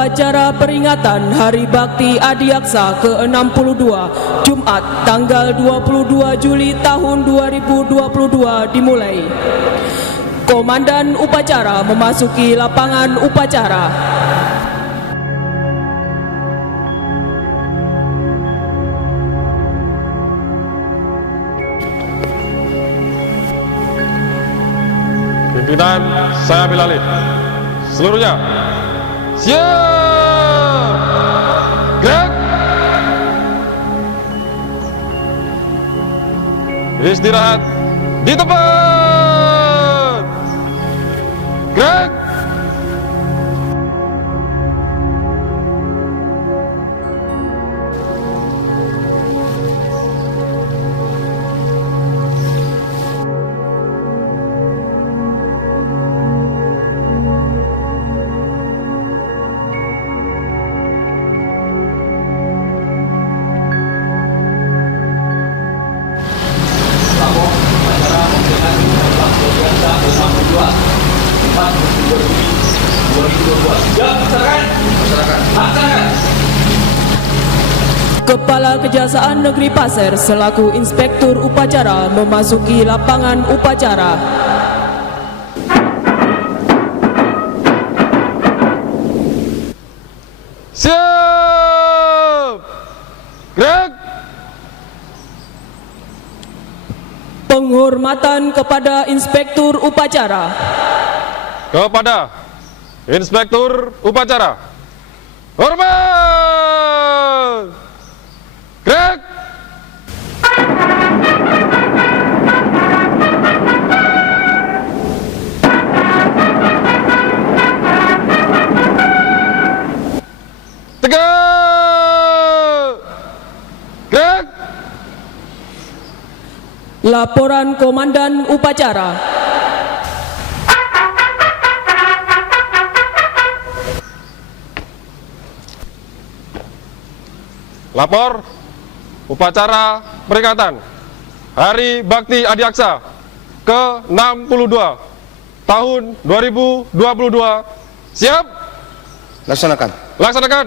Upacara peringatan Hari Bakti Adiaksa ke-62 Jumat tanggal 22 Juli tahun 2022 dimulai. Komandan upacara memasuki lapangan upacara. Pimpinan saya ambil alih. Seluruhnya siap. Gerak. Istirahat di tempat. Gerak. Kepala Kejaksaan Negeri Pasir selaku Inspektur Upacara memasuki lapangan upacara. Siap. Gerak. Penghormatan kepada Inspektur Upacara. Kepada Inspektur Upacara. Hormat. Gerak. Tegak. Gerak. Laporan Komandan Upacara. Lapor upacara peringatan Hari Bakti Adiaksa ke-62 tahun 2022. Siap? Laksanakan. Laksanakan.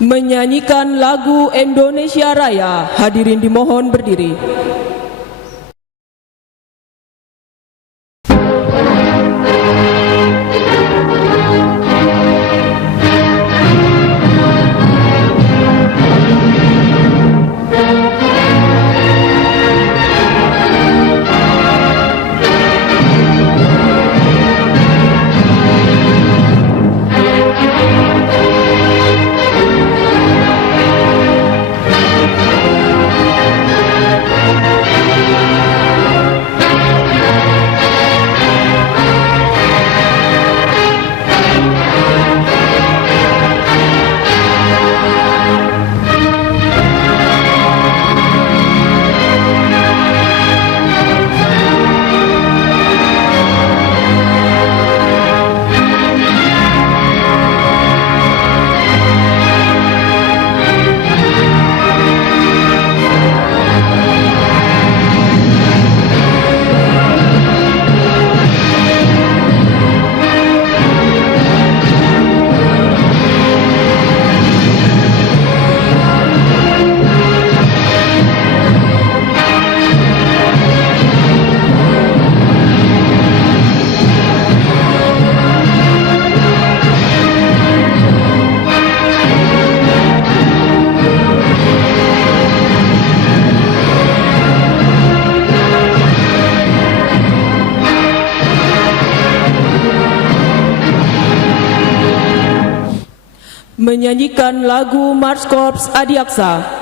Menyanyikan lagu Indonesia Raya. Hadirin dimohon berdiri. Menyanyikan lagu Mars Korps Adiaksa.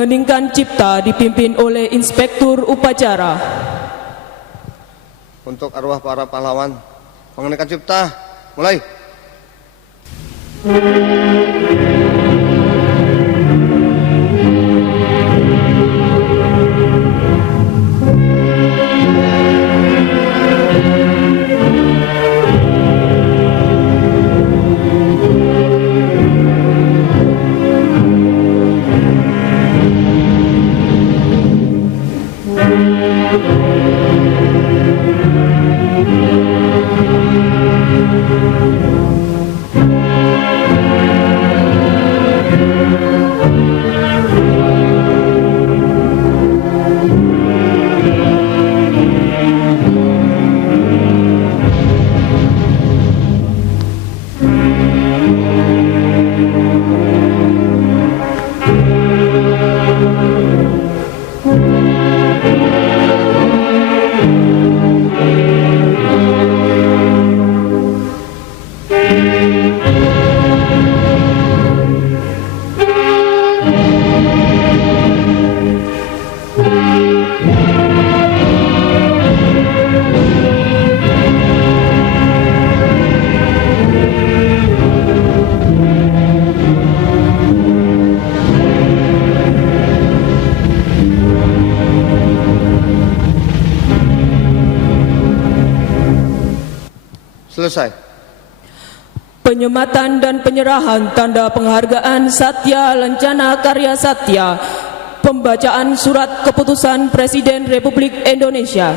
Pengeningkan cipta dipimpin oleh Inspektur Upacara. Untuk arwah para pahlawan, pengeningkan cipta, mulai. Selesai. Penyematan dan penyerahan tanda penghargaan Satya Lancana Karya Satya. Pembacaan surat keputusan Presiden Republik Indonesia.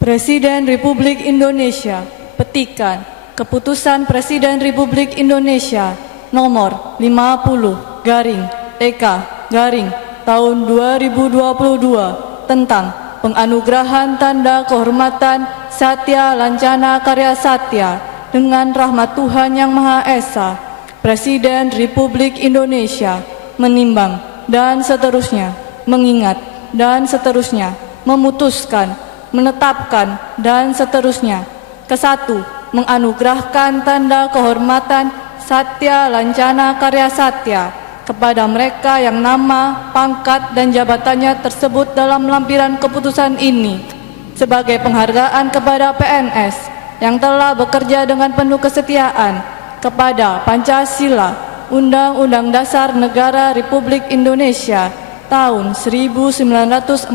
Presiden Republik Indonesia, petikan Keputusan Presiden Republik Indonesia nomor 50/TK tahun 2022 tentang penganugerahan tanda kehormatan Satya Lancana Karya Satya dengan rahmat Tuhan Yang Maha Esa. Presiden Republik Indonesia menimbang dan seterusnya, mengingat dan seterusnya, memutuskan, menetapkan dan seterusnya. Kesatu, menganugerahkan tanda kehormatan Satya Lancana Karya Satya kepada mereka yang nama, pangkat, dan jabatannya tersebut dalam lampiran keputusan ini sebagai penghargaan kepada PNS yang telah bekerja dengan penuh kesetiaan kepada Pancasila, Undang-Undang Dasar Negara Republik Indonesia tahun 1945,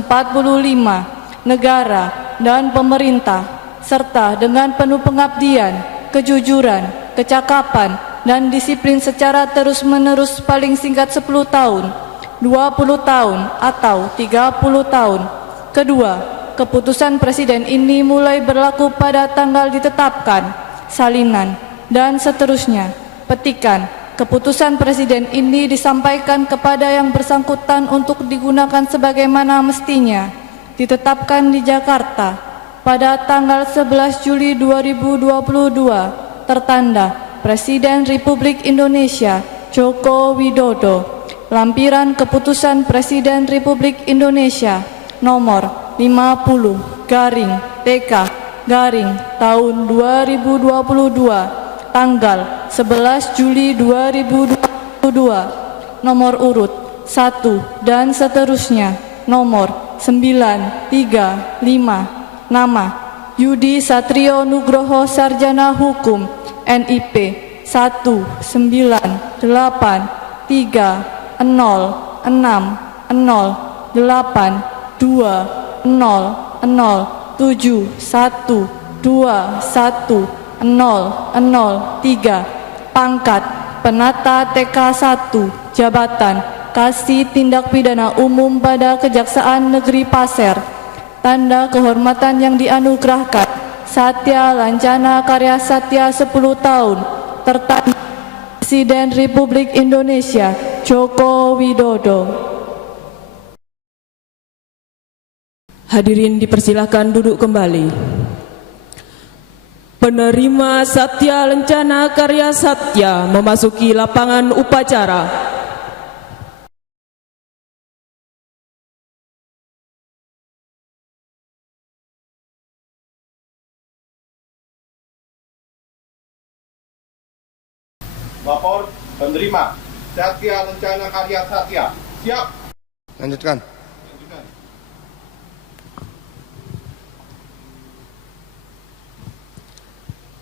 negara dan pemerintah, serta dengan penuh pengabdian, kejujuran, kecakapan, dan disiplin secara terus-menerus paling singkat 10 tahun, 20 tahun, atau 30 tahun. Kedua, keputusan Presiden ini mulai berlaku pada tanggal ditetapkan, salinan, dan seterusnya. Petikan, keputusan Presiden ini disampaikan kepada yang bersangkutan untuk digunakan sebagaimana mestinya. Ditetapkan di Jakarta pada tanggal 11 Juli 2022, tertanda Presiden Republik Indonesia Joko Widodo. Lampiran Keputusan Presiden Republik Indonesia nomor 50/TK tahun 2022 tanggal 11 Juli 2022, nomor urut 1 dan seterusnya, nomor 935, nama Yudi Satrio Nugroho Sarjana Hukum, NIP 11986082071210003, pangkat penata TK 1, jabatan Kasih Tindak Pidana Umum pada Kejaksaan Negeri Pasir. Tanda kehormatan yang dianugerahkan Satya Lancana Karya Satya 10 tahun, tertanda Presiden Republik Indonesia Joko Widodo. Hadirin dipersilahkan duduk kembali. Penerima Satya Lancana Karya Satya memasuki lapangan upacara. Lapor Penerima, Satya Lencana Karya Satya. Siap. Lanjutkan.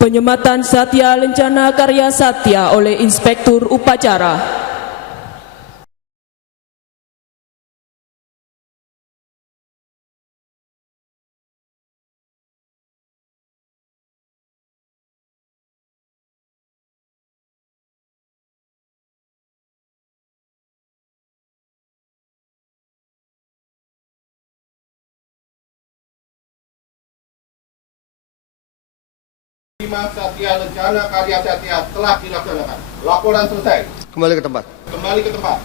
Penyematan Satya Lencana Karya Satya oleh Inspektur Upacara. Penerima Satya Lencana Karya Satya telah dilaksanakan. Laporan selesai. Kembali ke tempat. Kembali ke tempat.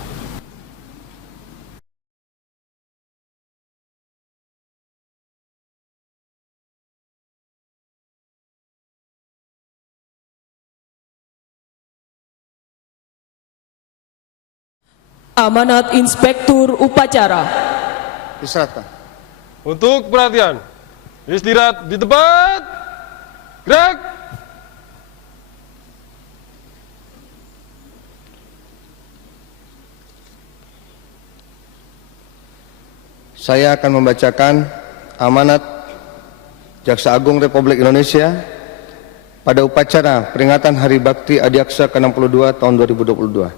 Amanat Inspektur Upacara. Diserahkan. Untuk perhatian, istirahat di tempat. Gerak. Saya akan membacakan amanat Jaksa Agung Republik Indonesia pada upacara peringatan Hari Bakti Adiaksa ke-62 tahun 2022.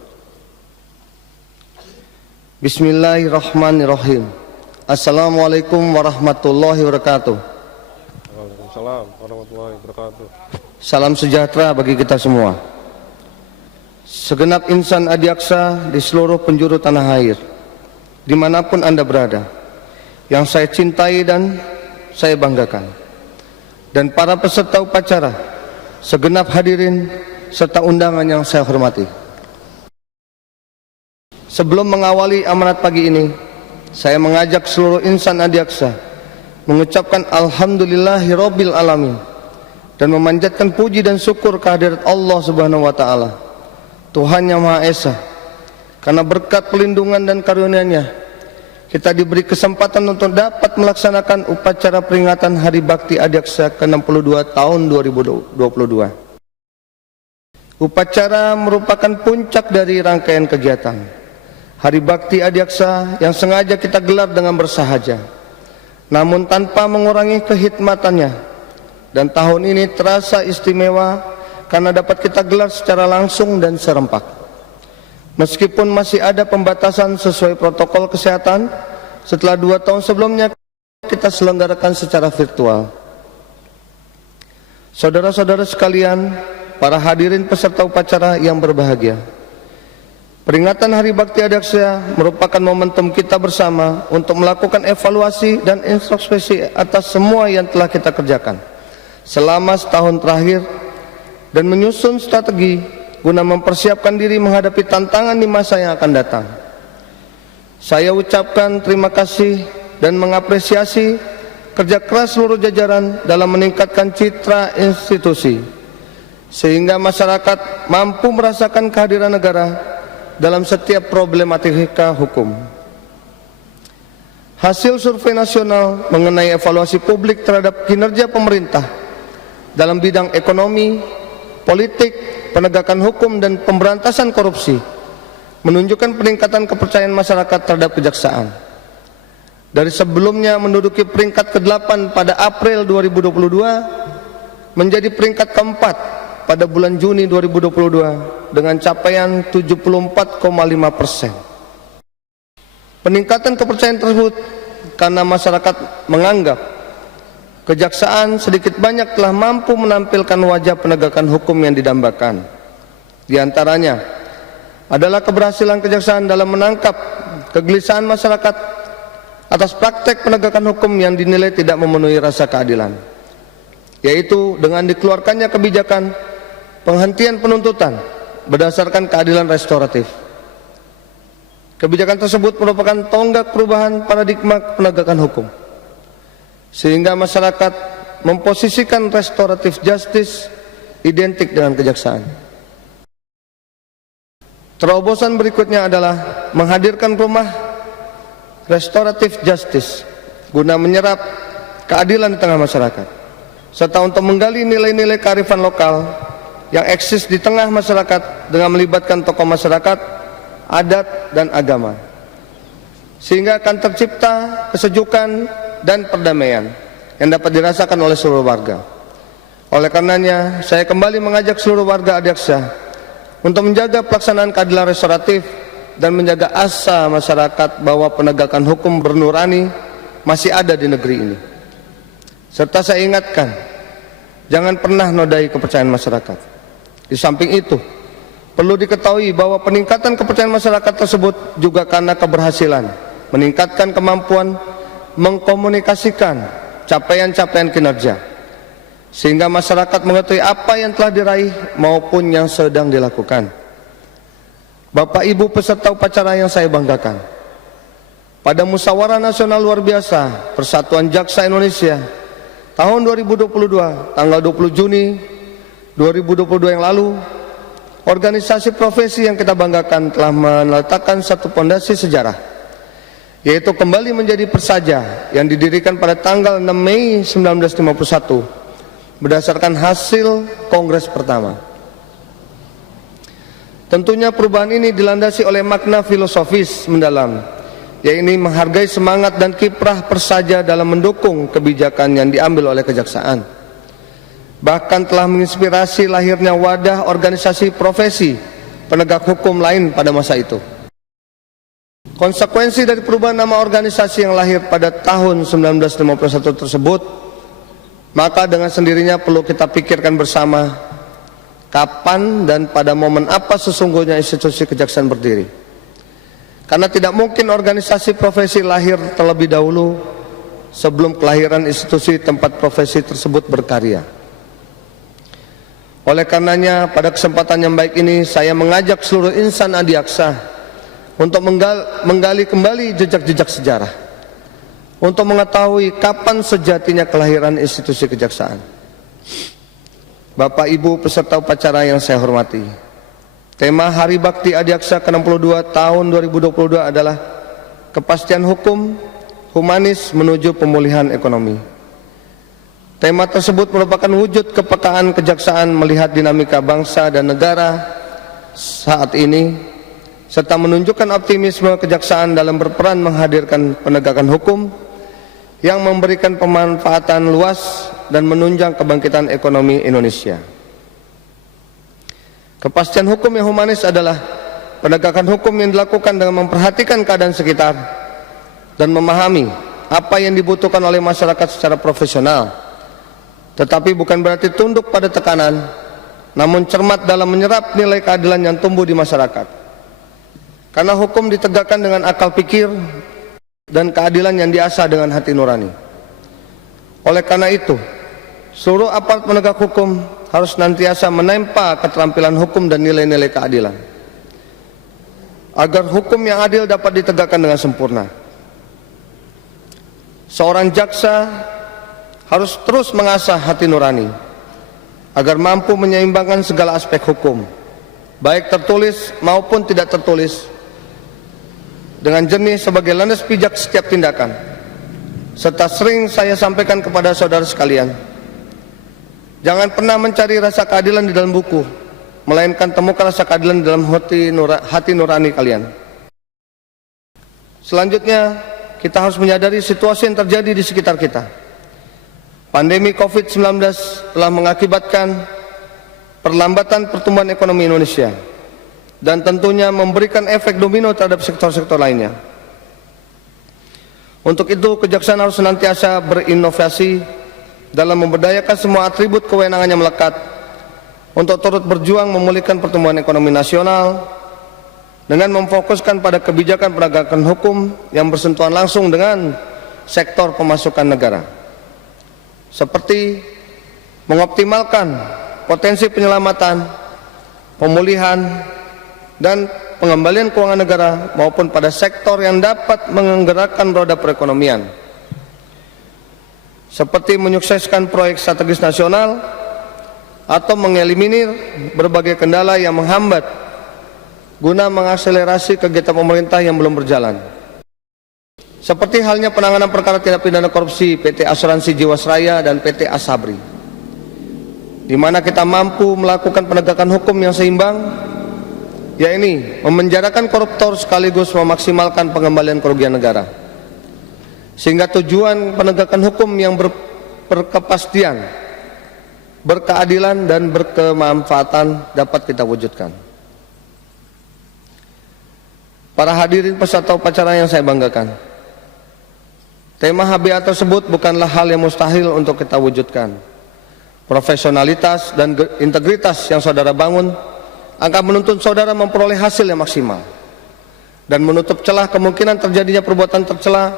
Bismillahirrahmanirrahim. Assalamualaikum warahmatullahi wabarakatuh. Waalaikumsalam warahmatullahi wabarakatuh. Salam sejahtera bagi kita semua. Segenap insan adiaksa di seluruh penjuru tanah air, dimanapun Anda berada, yang saya cintai dan saya banggakan, dan para peserta upacara, segenap hadirin serta undangan yang saya hormati. Sebelum mengawali amanat pagi ini, saya mengajak seluruh insan adiaksa mengucapkan alhamdulillahirabbil alamin dan memanjatkan puji dan syukur kehadirat Allah Subhanahu wa taala, Tuhan yang Maha Esa. Karena berkat pelindungan dan karunia-Nya, kita diberi kesempatan untuk dapat melaksanakan upacara peringatan Hari Bakti Adiaksa ke-62 tahun 2022. Upacara merupakan puncak dari rangkaian kegiatan Hari Bakti Adiaksa yang sengaja kita gelar dengan bersahaja, namun tanpa mengurangi kehikmatannya. Dan tahun ini terasa istimewa karena dapat kita gelar secara langsung dan serempak. Meskipun masih ada pembatasan sesuai protokol kesehatan, setelah 2 tahun sebelumnya kita selenggarakan secara virtual. Saudara-saudara sekalian, para hadirin peserta upacara yang berbahagia, peringatan Hari Bakti Adiaksa merupakan momentum kita bersama untuk melakukan evaluasi dan introspeksi atas semua yang telah kita kerjakan selama setahun terakhir dan menyusun strategi guna mempersiapkan diri menghadapi tantangan di masa yang akan datang. Saya ucapkan terima kasih dan mengapresiasi kerja keras seluruh jajaran dalam meningkatkan citra institusi, sehingga masyarakat mampu merasakan kehadiran negara dalam setiap problematika hukum. Hasil survei nasional mengenai evaluasi publik terhadap kinerja pemerintah dalam bidang ekonomi, politik, penegakan hukum, dan pemberantasan korupsi menunjukkan peningkatan kepercayaan masyarakat terhadap kejaksaan. Dari sebelumnya menduduki peringkat ke-8 pada April 2022 menjadi peringkat ke-4 pada bulan Juni 2022 dengan capaian 74,5%. Peningkatan kepercayaan tersebut karena masyarakat menganggap kejaksaan sedikit banyak telah mampu menampilkan wajah penegakan hukum yang didambakan. Di antaranya adalah keberhasilan kejaksaan dalam menangkap kegelisahan masyarakat atas praktek penegakan hukum yang dinilai tidak memenuhi rasa keadilan, yaitu dengan dikeluarkannya kebijakan penghentian penuntutan berdasarkan keadilan restoratif. Kebijakan tersebut merupakan tonggak perubahan paradigma penegakan hukum, sehingga masyarakat memposisikan restoratif justice identik dengan kejaksaan. Terobosan berikutnya adalah menghadirkan rumah restoratif justice guna menyerap keadilan di tengah masyarakat, serta untuk menggali nilai-nilai kearifan lokal yang eksis di tengah masyarakat dengan melibatkan tokoh masyarakat, adat, dan agama. Sehingga akan tercipta kesejukan dan perdamaian yang dapat dirasakan oleh seluruh warga. Oleh karenanya, saya kembali mengajak seluruh warga Adiaksa untuk menjaga pelaksanaan keadilan restoratif dan menjaga asa masyarakat bahwa penegakan hukum bernurani masih ada di negeri ini. Serta saya ingatkan, jangan pernah nodai kepercayaan masyarakat. Di samping itu, perlu diketahui bahwa peningkatan kepercayaan masyarakat tersebut juga karena keberhasilan meningkatkan kemampuan mengkomunikasikan capaian-capaian kinerja, sehingga masyarakat mengetahui apa yang telah diraih maupun yang sedang dilakukan. Bapak Ibu peserta upacara yang saya banggakan, pada Musyawarah Nasional Luar Biasa Persatuan Jaksa Indonesia tahun 2022, tanggal 20 Juni 2022 yang lalu, organisasi profesi yang kita banggakan telah meletakkan satu pondasi sejarah, yaitu kembali menjadi Persaja yang didirikan pada tanggal 6 Mei 1951 berdasarkan hasil kongres pertama. Tentunya perubahan ini dilandasi oleh makna filosofis mendalam, yaitu menghargai semangat dan kiprah Persaja dalam mendukung kebijakan yang diambil oleh kejaksaan. Bahkan telah menginspirasi lahirnya wadah organisasi profesi penegak hukum lain pada masa itu. Konsekuensi dari perubahan nama organisasi yang lahir pada tahun 1951 tersebut, maka dengan sendirinya perlu kita pikirkan bersama kapan dan pada momen apa sesungguhnya institusi kejaksaan berdiri. Karena tidak mungkin organisasi profesi lahir terlebih dahulu sebelum kelahiran institusi tempat profesi tersebut berkarya. Oleh karenanya, pada kesempatan yang baik ini saya mengajak seluruh insan Adiaksa untuk menggali kembali jejak-jejak sejarah, untuk mengetahui kapan sejatinya kelahiran institusi kejaksaan. Bapak Ibu peserta upacara yang saya hormati, tema Hari Bakti Adiaksa ke-62 tahun 2022 adalah kepastian hukum, humanis menuju pemulihan ekonomi. Tema tersebut merupakan wujud kepekaan kejaksaan melihat dinamika bangsa dan negara saat ini, serta menunjukkan optimisme kejaksaan dalam berperan menghadirkan penegakan hukum yang memberikan pemanfaatan luas dan menunjang kebangkitan ekonomi Indonesia. Kepastian hukum yang humanis adalah penegakan hukum yang dilakukan dengan memperhatikan keadaan sekitar dan memahami apa yang dibutuhkan oleh masyarakat secara profesional, tetapi bukan berarti tunduk pada tekanan, namun cermat dalam menyerap nilai keadilan yang tumbuh di masyarakat. Karena hukum ditegakkan dengan akal pikir dan keadilan yang diasah dengan hati nurani. Oleh karena itu, seluruh aparat penegak hukum harus senantiasa menempa keterampilan hukum dan nilai-nilai keadilan, agar hukum yang adil dapat ditegakkan dengan sempurna. Seorang jaksa harus terus mengasah hati nurani agar mampu menyeimbangkan segala aspek hukum, baik tertulis maupun tidak tertulis, dengan jernih sebagai landas pijak setiap tindakan. Serta sering saya sampaikan kepada saudara sekalian, jangan pernah mencari rasa keadilan di dalam buku, melainkan temukan rasa keadilan di dalam hati nurani kalian. Selanjutnya, kita harus menyadari situasi yang terjadi di sekitar kita. Pandemi COVID-19 telah mengakibatkan perlambatan pertumbuhan ekonomi Indonesia dan tentunya memberikan efek domino terhadap sektor-sektor lainnya. Untuk itu, kejaksaan harus senantiasa berinovasi dalam memberdayakan semua atribut kewenangan yang melekat untuk turut berjuang memulihkan pertumbuhan ekonomi nasional dengan memfokuskan pada kebijakan penegakan hukum yang bersentuhan langsung dengan sektor pemasukan negara, seperti mengoptimalkan potensi penyelamatan, pemulihan, dan pengembalian keuangan negara maupun pada sektor yang dapat menggerakkan roda perekonomian, seperti menyukseskan proyek strategis nasional atau mengeliminir berbagai kendala yang menghambat guna mengakselerasi kegiatan pemerintah yang belum berjalan. Seperti halnya penanganan perkara tindak pidana korupsi PT Asuransi Jiwasraya dan PT Asabri. Kita harus menjaga kepentingan rakyat, kepentingan bangsa, dan kepentingan negara. Oleh karenanya, seluruh insan Adiaksa, baik di mana kita mampu melakukan penegakan hukum yang seimbang, yaitu memenjarakan koruptor sekaligus memaksimalkan pengembalian kerugian negara, sehingga tujuan penegakan hukum yang berkepastian, berkeadilan, dan berkemanfaatan dapat kita wujudkan. Para hadirin peserta upacara yang saya banggakan, tema HBA tersebut bukanlah hal yang mustahil untuk kita wujudkan. Profesionalitas dan integritas yang saudara bangun akan menuntun saudara memperoleh hasil yang maksimal dan menutup celah kemungkinan terjadinya perbuatan tercela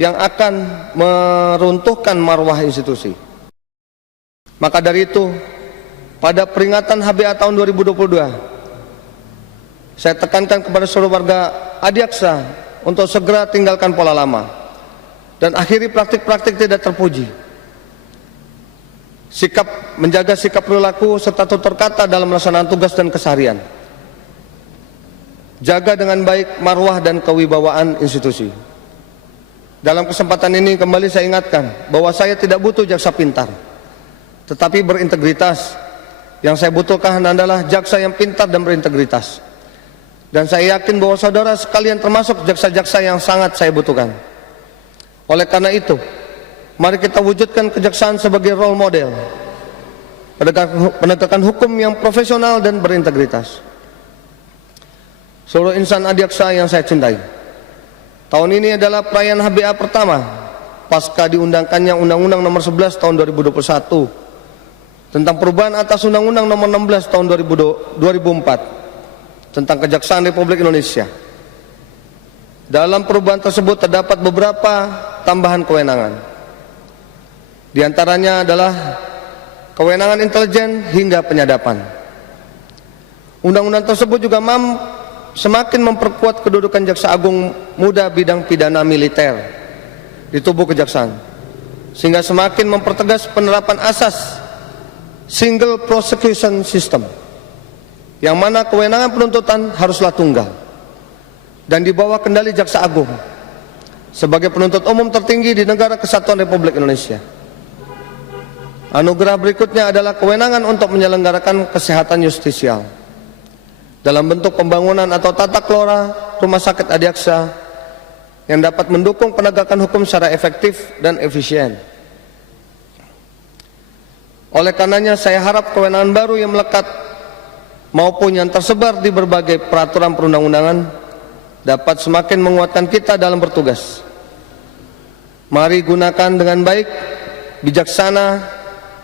yang akan meruntuhkan marwah institusi. Maka dari itu, pada peringatan HBA tahun 2022, saya tekankan kepada seluruh warga Adiaksa untuk segera tinggalkan pola lama dan akhiri praktik-praktik tidak terpuji. Menjaga sikap perilaku serta tutur kata dalam melaksanakan tugas dan keseharian. Jaga dengan baik marwah dan kewibawaan institusi. Dalam kesempatan ini kembali saya ingatkan bahwa saya tidak butuh jaksa pintar, tetapi berintegritas. Yang saya butuhkan adalah jaksa yang pintar dan berintegritas. Dan saya yakin bahwa saudara sekalian termasuk jaksa-jaksa yang sangat saya butuhkan. Oleh karena itu, mari kita wujudkan kejaksaan sebagai role model penegakan hukum yang profesional dan berintegritas. Seluruh insan Adiaksa yang saya cintai, tahun ini adalah perayaan HBA pertama pasca diundangkannya Undang-Undang Nomor 11 Tahun 2021 tentang perubahan atas Undang-Undang Nomor 16 Tahun 2004 tentang Kejaksaan Republik Indonesia. Dalam perubahan tersebut terdapat beberapa tambahan kewenangan. Di antaranya adalah kewenangan intelijen hingga penyadapan. Undang-undang tersebut juga semakin memperkuat kedudukan Jaksa Agung Muda bidang pidana militer di tubuh kejaksaan, sehingga semakin mempertegas penerapan asas single prosecution system, yang mana kewenangan penuntutan haruslah tunggal dan di bawah kendali Jaksa Agung sebagai penuntut umum tertinggi di Negara Kesatuan Republik Indonesia. Anugerah berikutnya adalah kewenangan untuk menyelenggarakan kesehatan justisial dalam bentuk pembangunan atau tata kelola rumah sakit Adiaksa yang dapat mendukung penegakan hukum secara efektif dan efisien. Oleh karenanya saya harap kewenangan baru yang melekat maupun yang tersebar di berbagai peraturan perundang-undangan dapat semakin menguatkan kita dalam bertugas. Mari gunakan dengan baik, bijaksana,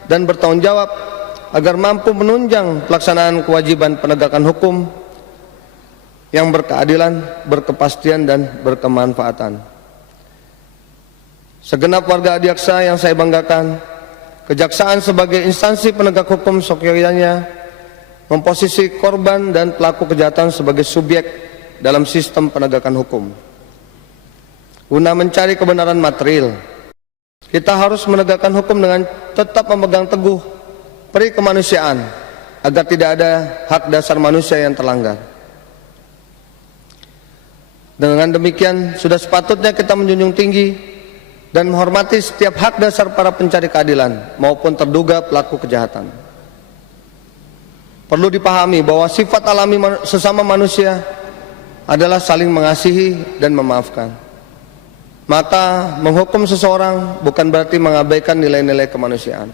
dan bertanggung jawab agar mampu menunjang pelaksanaan kewajiban penegakan hukum yang berkeadilan, berkepastian, dan berkemanfaatan. Segenap warga Adiaksa yang saya banggakan, kejaksaan sebagai instansi penegak hukum seyogyanya memposisi korban dan pelaku kejahatan sebagai subjek dalam sistem penegakan hukum. Guna mencari kebenaran material, kita harus menegakkan hukum dengan tetap memegang teguh peri kemanusiaan agar tidak ada hak dasar manusia yang terlanggar. Dengan demikian, sudah sepatutnya kita menjunjung tinggi dan menghormati setiap hak dasar para pencari keadilan maupun terduga pelaku kejahatan. Perlu dipahami bahwa sifat alami sesama manusia adalah saling mengasihi dan memaafkan. Maka menghukum seseorang bukan berarti mengabaikan nilai-nilai kemanusiaan.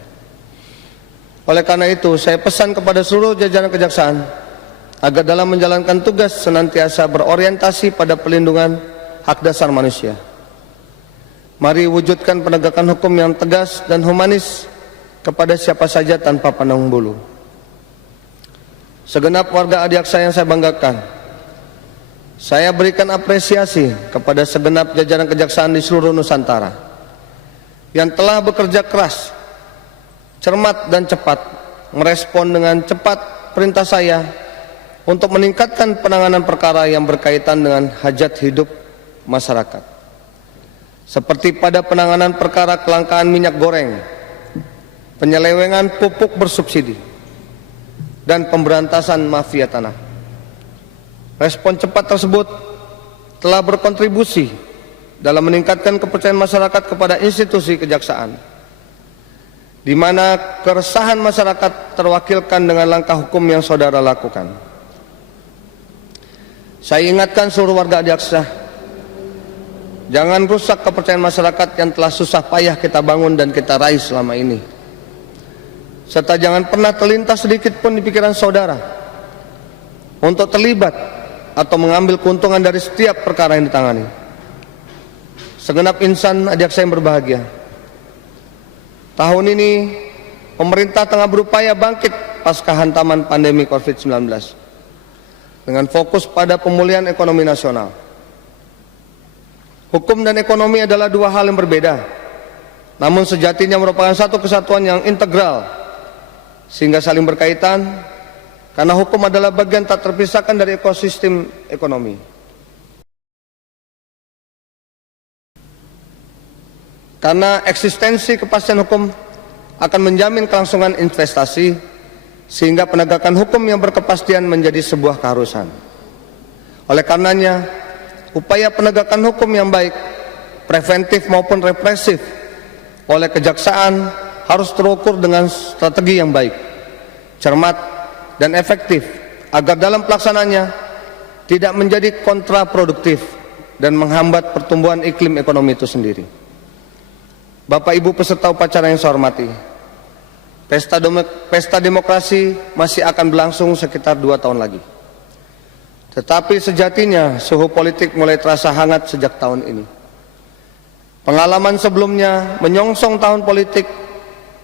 Oleh karena itu, saya pesan kepada seluruh jajaran kejaksaan agar dalam menjalankan tugas senantiasa berorientasi pada pelindungan hak dasar manusia. Mari wujudkan penegakan hukum yang tegas dan humanis kepada siapa saja tanpa pandang bulu. Segenap warga Adiaksa yang saya banggakan, saya berikan apresiasi kepada segenap jajaran kejaksaan di seluruh Nusantara yang telah bekerja keras, cermat, dan cepat merespon dengan cepat perintah saya untuk meningkatkan penanganan perkara yang berkaitan dengan hajat hidup masyarakat, seperti pada penanganan perkara kelangkaan minyak goreng, penyelewengan pupuk bersubsidi, dan pemberantasan mafia tanah. Respon cepat tersebut telah berkontribusi dalam meningkatkan kepercayaan masyarakat kepada institusi kejaksaan di mana keresahan masyarakat terwakilkan dengan langkah hukum yang saudara lakukan. Saya ingatkan seluruh warga Adiaksa, jangan rusak kepercayaan masyarakat yang telah susah payah kita bangun dan kita raih selama ini. Serta jangan pernah terlintas sedikit pun di pikiran saudara untuk terlibat atau mengambil keuntungan dari setiap perkara yang ditangani. Segenap insan Adiaksa yang berbahagia, tahun ini pemerintah tengah berupaya bangkit pasca hantaman pandemi COVID-19 dengan fokus pada pemulihan ekonomi nasional. Hukum dan ekonomi adalah dua hal yang berbeda, namun sejatinya merupakan satu kesatuan yang integral sehingga saling berkaitan, karena hukum adalah bagian tak terpisahkan dari ekosistem ekonomi. Karena eksistensi kepastian hukum akan menjamin kelangsungan investasi, sehingga penegakan hukum yang berkepastian menjadi sebuah keharusan. Oleh karenanya, upaya penegakan hukum yang baik, preventif maupun represif oleh kejaksaan harus terukur dengan strategi yang baik, cermat, dan efektif, agar dalam pelaksanaannya tidak menjadi kontraproduktif dan menghambat pertumbuhan iklim ekonomi itu sendiri. Bapak Ibu peserta upacara yang saya hormati, pesta demokrasi masih akan berlangsung sekitar 2 tahun lagi. Tetapi sejatinya suhu politik mulai terasa hangat sejak tahun ini. Pengalaman sebelumnya menyongsong tahun politik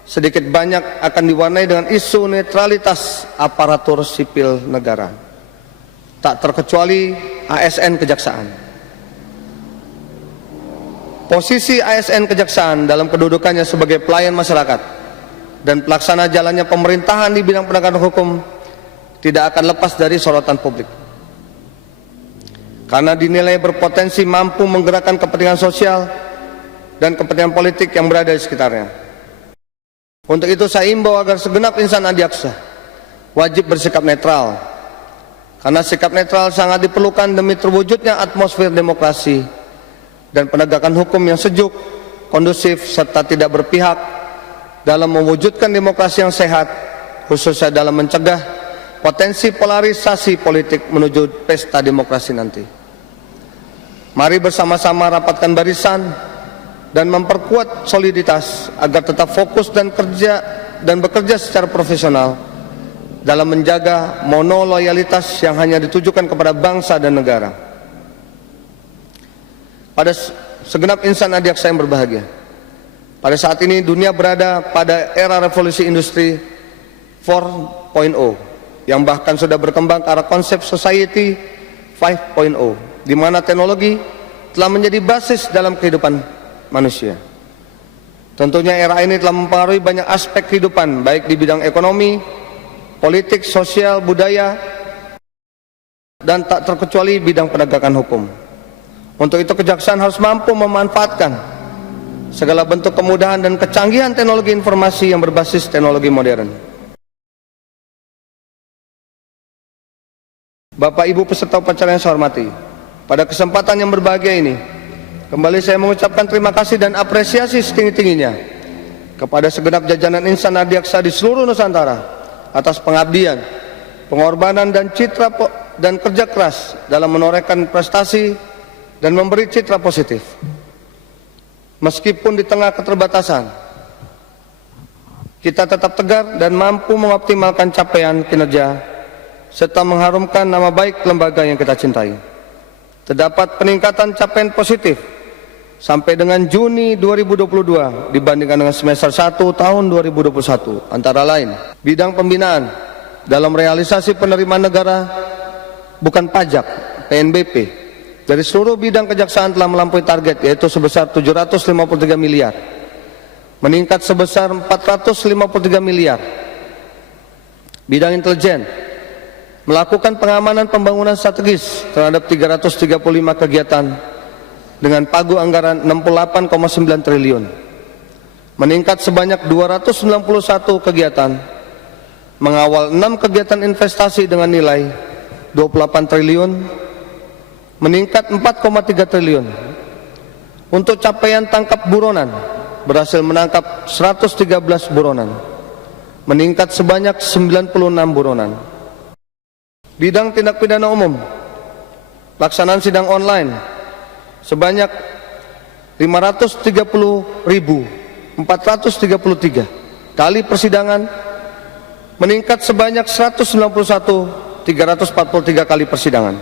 sedikit banyak akan diwarnai dengan isu netralitas aparatur sipil negara, tak terkecuali ASN Kejaksaan. Posisi ASN Kejaksaan dalam kedudukannya sebagai pelayan masyarakat dan pelaksana jalannya pemerintahan di bidang penegakan hukum tidak akan lepas dari sorotan publik, karena dinilai berpotensi mampu menggerakkan kepentingan sosial dan kepentingan politik yang berada di sekitarnya. Untuk itu saya imbau agar segenap insan Adiaksa wajib bersikap netral, karena sikap netral sangat diperlukan demi terwujudnya atmosfer demokrasi dan penegakan hukum yang sejuk, kondusif, serta tidak berpihak dalam mewujudkan demokrasi yang sehat, khususnya dalam mencegah potensi polarisasi politik menuju pesta demokrasi nanti. Mari bersama-sama rapatkan barisan dan memperkuat soliditas agar tetap fokus dan bekerja secara profesional dalam menjaga monoloyalitas yang hanya ditujukan kepada bangsa dan negara. Pada segenap insan Adiaksa yang berbahagia, pada saat ini dunia berada pada era revolusi industri 4.0 yang bahkan sudah berkembang ke arah konsep society 5.0, di mana teknologi telah menjadi basis dalam kehidupan manusia. Tentunya era ini telah mempengaruhi banyak aspek kehidupan, baik di bidang ekonomi, politik, sosial, budaya, dan tak terkecuali bidang penegakan hukum. Untuk itu kejaksaan harus mampu memanfaatkan segala bentuk kemudahan dan kecanggihan teknologi informasi yang berbasis teknologi modern. Bapak Ibu peserta upacara yang saya hormati, pada kesempatan yang berbahagia ini, kembali saya mengucapkan terima kasih dan apresiasi setinggi-tingginya kepada segenap jajaran insan Adiaksa di seluruh Nusantara atas pengabdian, pengorbanan, dan citra dan kerja keras dalam menorehkan prestasi dan memberi citra positif. Meskipun di tengah keterbatasan, kita tetap tegar dan mampu mengoptimalkan capaian kinerja serta mengharumkan nama baik lembaga yang kita cintai. Terdapat peningkatan capaian positif sampai dengan Juni 2022 dibandingkan dengan semester 1 tahun 2021, antara lain bidang pembinaan dalam realisasi penerimaan negara bukan pajak (PNBP) dari seluruh bidang kejaksaan telah melampaui target, yaitu sebesar 753 miliar, meningkat sebesar 453 miliar. Bidang intelijen melakukan pengamanan pembangunan strategis terhadap 335 kegiatan dengan pagu anggaran 68,9 triliun, meningkat sebanyak 291 kegiatan, mengawal 6 kegiatan investasi dengan nilai 28 triliun, meningkat 4,3 triliun. Untuk capaian tangkap buronan berhasil menangkap 113 buronan, meningkat sebanyak 96 buronan. Bidang tindak pidana umum, pelaksanaan sidang online sebanyak 530.433 kali persidangan, meningkat sebanyak 191.343 kali persidangan.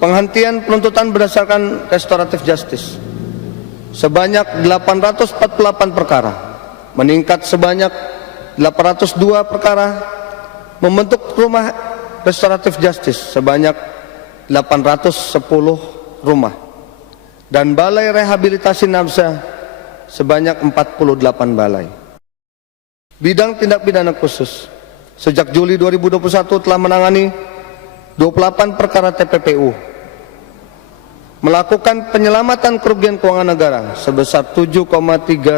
Penghentian penuntutan berdasarkan restoratif justice sebanyak 848 perkara, meningkat sebanyak 802 perkara. Membentuk rumah restoratif justice sebanyak 810 rumah dan balai rehabilitasi nafsa sebanyak 48 balai. Bidang tindak pidana khusus, sejak Juli 2021 telah menangani 28 perkara TPPU, melakukan penyelamatan kerugian keuangan negara sebesar 7,3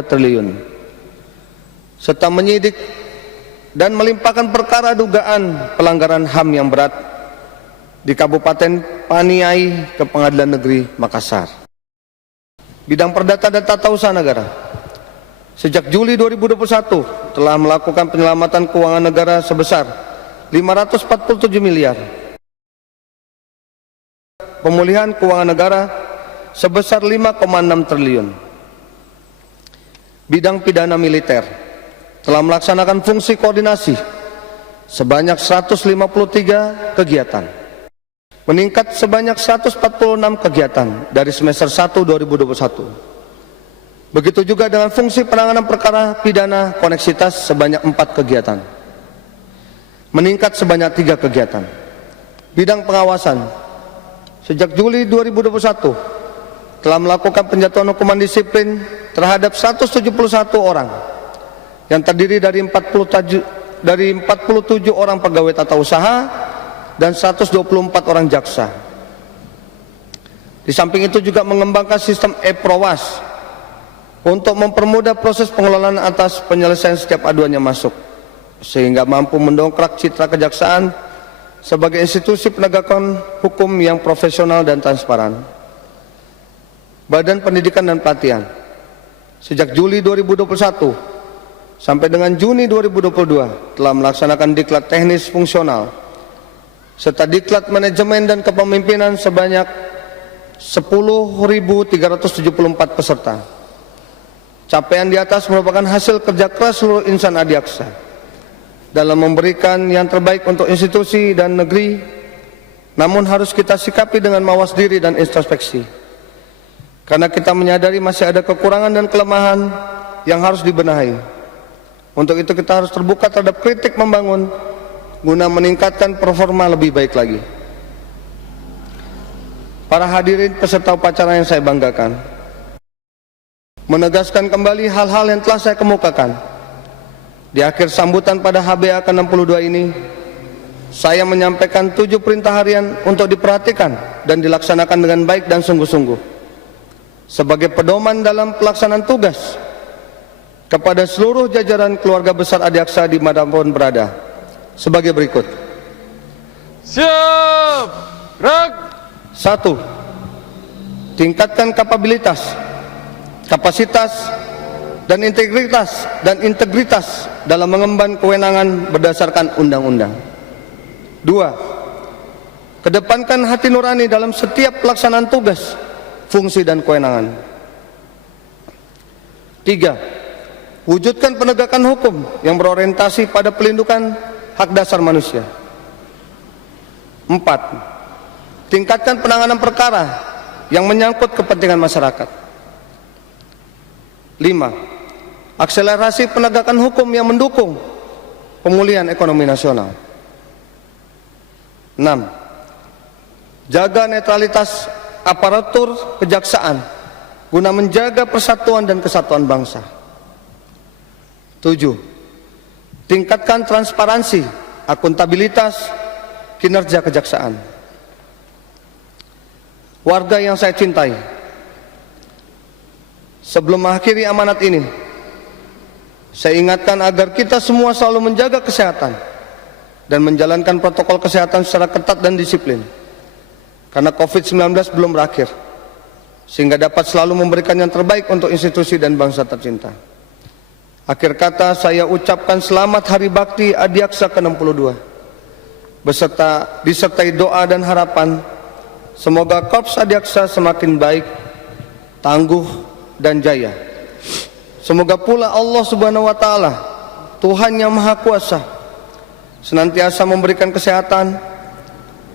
triliun, serta menyidik dan melimpahkan perkara dugaan pelanggaran HAM yang berat di Kabupaten Paniai ke Pengadilan Negeri Makassar. Bidang perdata dan tata usaha negara, sejak Juli 2021 telah melakukan penyelamatan keuangan negara sebesar 547 miliar, pemulihan keuangan negara sebesar 5,6 triliun. Bidang pidana militer telah melaksanakan fungsi koordinasi sebanyak 153 kegiatan, meningkat sebanyak 146 kegiatan dari semester 1 2021. Begitu juga dengan fungsi penanganan perkara pidana koneksitas sebanyak 4 kegiatan, meningkat sebanyak 3 kegiatan. Bidang pengawasan, sejak Juli 2021 telah melakukan penjatuhan hukuman disiplin terhadap 171 orang yang terdiri dari 47 orang pegawai tata usaha dan 124 orang jaksa. Di samping itu juga mengembangkan sistem e-Prowas untuk mempermudah proses pengelolaan atas penyelesaian setiap aduan yang masuk, sehingga mampu mendongkrak citra kejaksaan sebagai institusi penegakan hukum yang profesional dan transparan. Badan Pendidikan dan Pelatihan, sejak Juli 2021 sampai dengan Juni 2022 telah melaksanakan diklat teknis fungsional serta diklat manajemen dan kepemimpinan sebanyak 10.374 peserta. Capaian di atas merupakan hasil kerja keras seluruh insan Adiaksa dalam memberikan yang terbaik untuk institusi dan negeri, namun harus kita sikapi dengan mawas diri dan introspeksi, karena kita menyadari masih ada kekurangan dan kelemahan yang harus dibenahi. Untuk itu kita harus terbuka terhadap kritik membangun guna meningkatkan performa lebih baik lagi. Para hadirin peserta upacara yang saya banggakan, menegaskan kembali hal-hal yang telah saya kemukakan. Di akhir sambutan pada HBA ke-62 ini, saya menyampaikan 7 perintah harian untuk diperhatikan dan dilaksanakan dengan baik dan sungguh-sungguh sebagai pedoman dalam pelaksanaan tugas kepada seluruh jajaran keluarga besar Adiaksa dimanapun berada, sebagai berikut. Siap. Gerak. 1. Tingkatkan kapabilitas, kapasitas, dan integritas dalam mengemban kewenangan berdasarkan undang-undang. 2. Kedepankan hati nurani dalam setiap pelaksanaan tugas, fungsi, dan kewenangan. 3. Wujudkan penegakan hukum yang berorientasi pada pelindungan hak dasar manusia. 4. Tingkatkan penanganan perkara yang menyangkut kepentingan masyarakat. 5. Akselerasi penegakan hukum yang mendukung pemulihan ekonomi nasional. 6. Jaga netralitas aparatur kejaksaan guna menjaga persatuan dan kesatuan bangsa. 7. Tingkatkan transparansi, akuntabilitas, kinerja kejaksaan. Warga yang saya cintai, sebelum mengakhiri amanat ini, saya ingatkan agar kita semua selalu menjaga kesehatan dan menjalankan protokol kesehatan secara ketat dan disiplin, karena COVID-19 belum berakhir. sehingga dapat selalu memberikan yang terbaik untuk institusi dan bangsa tercinta. Akhir kata saya ucapkan selamat Hari Bakti Adiaksa ke-62 disertai doa dan harapan semoga Korps Adiaksa semakin baik, tangguh dan jaya. Semoga pula Allah Subhanahu wa taala, Tuhan yang Maha Kuasa, senantiasa memberikan kesehatan,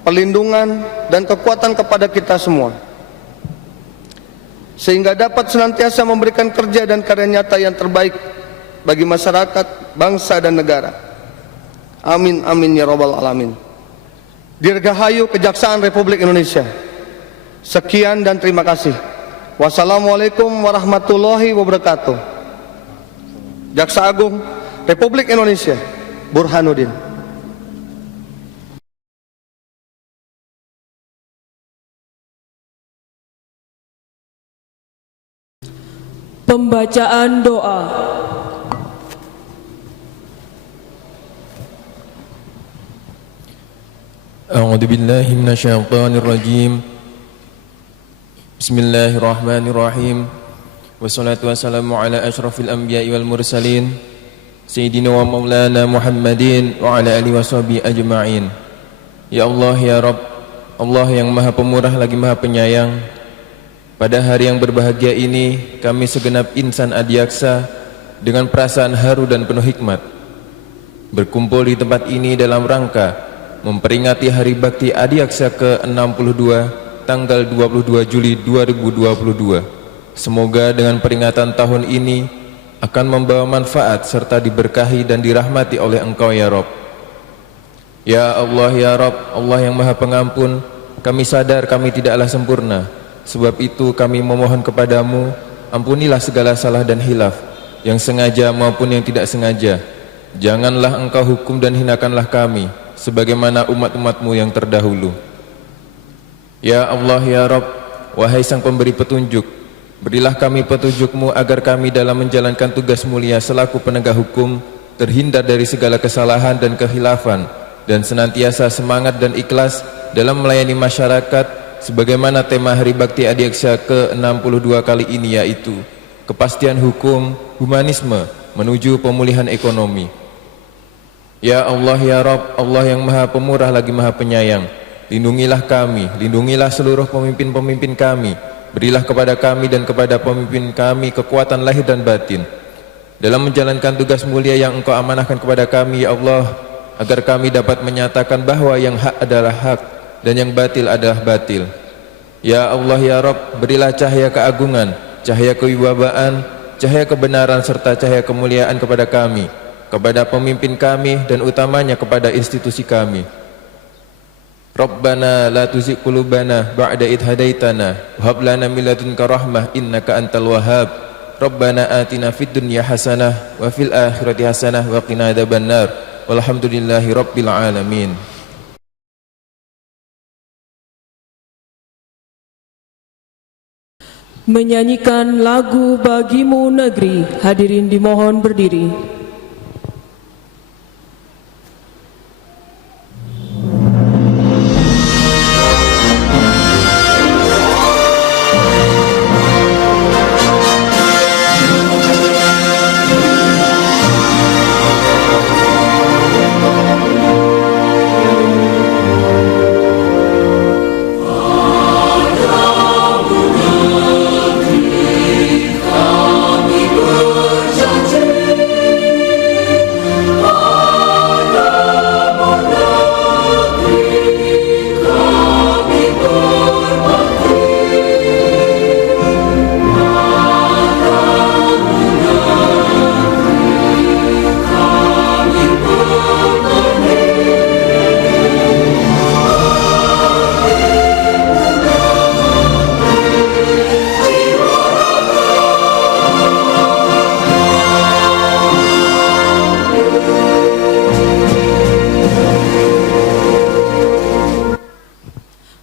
perlindungan dan kekuatan kepada kita semua, sehingga dapat senantiasa memberikan kerja dan karya nyata yang terbaik bagi masyarakat, bangsa dan negara. Amin amin ya rabbal alamin. Dirgahayu Kejaksaan Republik Indonesia. Sekian dan terima kasih. Wassalamualaikum warahmatullahi wabarakatuh. Jaksa Agung Republik Indonesia Burhanuddin. Pembacaan doa. A'udzu billahi minasyaitonir rajim. Bismillahirrahmanirrahim. Wassalatu wassalamu ala asyrafil anbiya'i wal mursalin Sayyidina wa maulana Muhammadin wa ala alihi washabihi ajma'in. Ya Allah ya Rabb, Allah yang Maha Pemurah lagi Maha Penyayang, pada hari yang berbahagia ini kami segenap insan Adiaksa dengan perasaan haru dan penuh hikmat berkumpul di tempat ini dalam rangka memperingati Hari Bakti Adiaksa ke-62 tanggal 22 Juli 2022. Semoga dengan peringatan tahun ini akan membawa manfaat serta diberkahi dan dirahmati oleh Engkau ya Rabb. Ya Allah ya Rabb, Allah yang Maha Pengampun, kami sadar kami tidaklah sempurna. Sebab itu kami memohon kepadamu, ampunilah segala salah dan hilaf, yang sengaja maupun yang tidak sengaja. Janganlah Engkau hukum dan hinakanlah kami, sebagaimana umat-umatmu yang terdahulu. Ya Allah ya Rabb, wahai Sang Pemberi petunjuk, berilah kami petunjuk-Mu agar kami dalam menjalankan tugas mulia selaku penegak hukum terhindar dari segala kesalahan dan kehilafan, dan senantiasa semangat dan ikhlas dalam melayani masyarakat sebagaimana tema Hari Bakti Adiaksa ke-62 kali ini, yaitu kepastian hukum, humanisme menuju pemulihan ekonomi. Ya Allah ya Rabb, Allah yang Maha Pemurah lagi Maha Penyayang, lindungilah kami, lindungilah seluruh pemimpin-pemimpin kami. Berilah kepada kami dan kepada pemimpin kami kekuatan lahir dan batin dalam menjalankan tugas mulia yang Engkau amanahkan kepada kami ya Allah, agar kami dapat menyatakan bahwa yang hak adalah hak dan yang batil adalah batil. Ya Allah ya Rabb, berilah cahaya keagungan, cahaya kewibawaan, cahaya kebenaran serta cahaya kemuliaan kepada kami, kepada pemimpin kami dan utamanya kepada institusi kami. Rabbana la tuzigh qulubana ba'da idh hadaitana wa hab lana min ladunka rahmah innaka antal wahhab. Rabbana atina fid dunya hasanah wa fil akhirati hasanah wa qina adzabannar. Walhamdulillahi rabbil alamin. Menyanyikan lagu Bagimu Negeri, hadirin dimohon berdiri.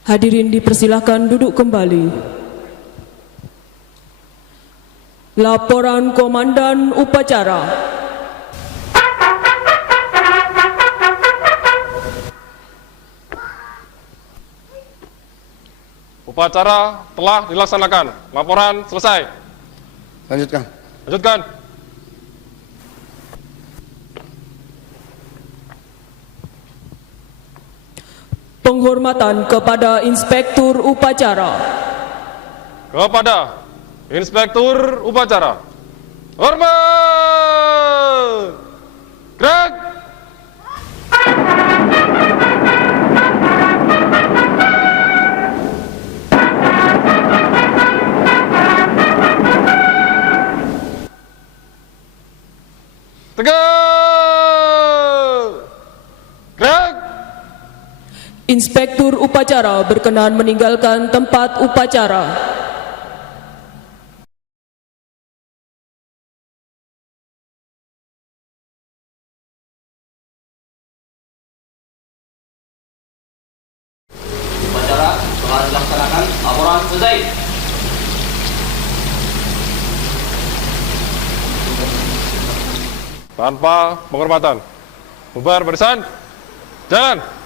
Hadirin dipersilakan duduk kembali. Laporan Komandan Upacara. upacara telah dilaksanakan. Laporan selesai. Lanjutkan. Lanjutkan. Penghormatan kepada Inspektur Upacara. Kepada Inspektur Upacara. Hormat! Gerak! Tegak! Gerak! Inspektur Upacara berkenan meninggalkan tempat upacara. Upacara telah dilaksanakan. Laporan selesai. Tanpa penghormatan. Bubar barisan. Jalan.